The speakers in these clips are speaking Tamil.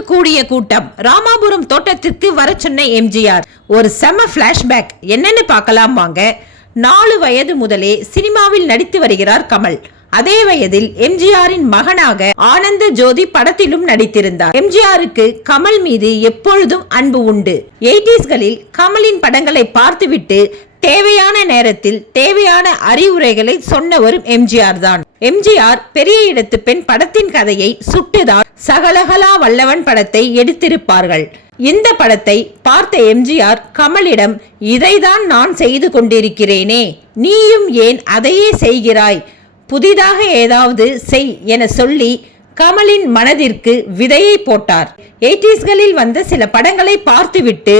விழாவிற்கு கூடிய கூட்டம். ராமாபுரம் தோட்டத்திற்கு வர சொன்ன எம்ஜிஆர். ஒரு செம பிளாஷ்பேக் என்னன்னு பார்க்கலாம் வாங்க. 4 வயது முதலே சினிமாவில் நடித்து வருகிறார் கமல். அதே வயதில் எம்ஜிஆரின் மகனாக ஆனந்த ஜோதி படத்திலும் நடித்திருந்தார். எம்ஜிஆருக்கு கமல் மீது எப்பொழுதும் அன்பு உண்டு. 80ஸ்களில் கமலின் படங்களை பார்த்துவிட்டு தேவையான நேரத்தில் தேவையான அறிவுரைகளை சொன்னவரும் எம்ஜிஆர் தான். எம்ஜிஆர் பெரிய இடத்து பெண் படத்தின் கதையை சுட்டுதான் சகலகலா வல்லவன் படத்தை எடுத்திருப்பார்கள். இந்த படத்தை பார்த்த எம்ஜிஆர் கமலிடம், இதைதான் நான் செய்து கொண்டிருக்கிறேனே, நீயும் ஏன் அதையே செய்கிறாய், புதிதாக ஏதாவது செய் என சொல்லி கமலின் மனதிற்கு விதையை போட்டார். 80ஸ்களில் வந்த சில படங்களை பார்த்துவிட்டு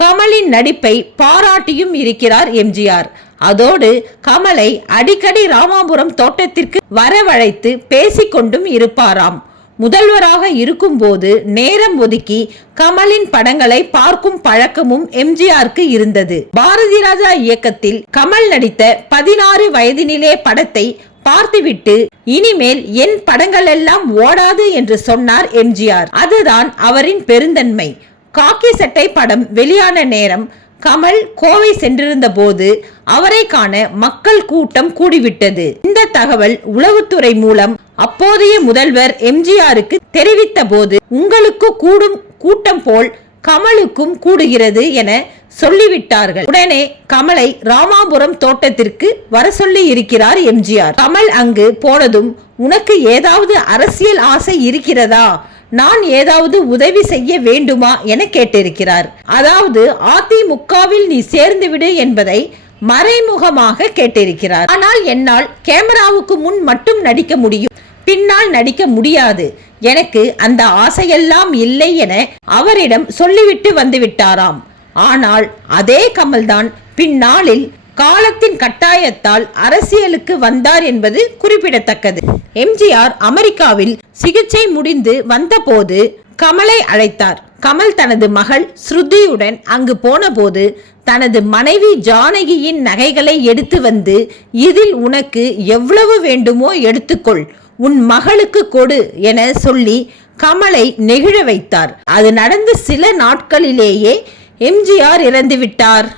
கமலின் நடிப்பை பாராட்டியும் இருக்கிறார் எம்ஜிஆர். அதோடு கமலை அடிக்கடி ராமாபுரம் தோட்டத்திற்கு வரவழைத்து பேசிக்கொண்டும் இருப்பாராம். முதல்வராக இருக்கும் போது நேரம் ஒதுக்கி கமலின் படங்களை பார்க்கும் பழக்கமும் எம்ஜிஆருக்கு இருந்தது. பாரதி ராஜா இயக்கத்தில் கமல் நடித்த 16 வயதினிலே படத்தை பார்த்துவிட்டு, இனிமேல் என் படங்கள் எல்லாம் ஓடாது என்று சொன்னார் எம்ஜிஆர். அதுதான் அவரின் பெருந்தன்மை. காக்கி சட்டை படம் வெளியான நேரம் கமல் கோவை சென்றிருந்த போது அவரை காண மக்கள் கூட்டம் கூடிவிட்டது. இந்த தகவல் உளவுத்துறை மூலம் அப்போதைய முதல்வர் எம்ஜிஆருக்கு தெரிவித்த போது, உங்களுக்கு கூடும் கூட்டம் போல் கமலுக்கும் கூடுகிறது என சொல்லிவிட்டார்கள். உடனே கமலை ராமாபுரம் தோட்டத்திற்கு வர சொல்லி இருக்கிறார் எம்ஜிஆர். கமல் அங்கு போனதும், உனக்கு ஏதாவது அரசியல் ஆசை இருக்கிறதா, நான் ஏதாவது உதவி செய்ய வேண்டுமா என கேட்டிருக்கிறார். அதாவது அதிமுகவில் நீ சேர்ந்து விடு என்பதை மறைமுகமாக கேட்டிருக்கிறார். ஆனால் என்னால் கேமராவுக்கு முன் மட்டும் நடிக்க முடியும், பின்னால் நடிக்க முடியாது, எனக்கு அந்த ஆசையெல்லாம் இல்லை என அவரிடம் சொல்லிவிட்டு வந்து விட்டாராம். ஆனால் அதே கமல்தான் பின்னாளில் காலத்தின் கட்டாயத்தால் அரசியலுக்கு வந்தார் என்பது குறிப்பிடத்தக்கது. எம்ஜிஆர் அமெரிக்காவில் சிகிச்சை முடிந்து வந்தபோது கமலை அழைத்தார். கமல் தனது மகள் ஸ்ருதியுடன் அங்கு போன போது தனது மனைவி ஜானகியின் நகைகளை எடுத்து வந்து, இதில் உனக்கு எவ்வளவு வேண்டுமோ எடுத்துக்கொள், உன் மகளுக்கு கொடு என சொல்லி கமலை நெகிழ வைத்தார். அது நடந்த சில நாட்களிலேயே எம்ஜிஆர் இறந்து விட்டார்.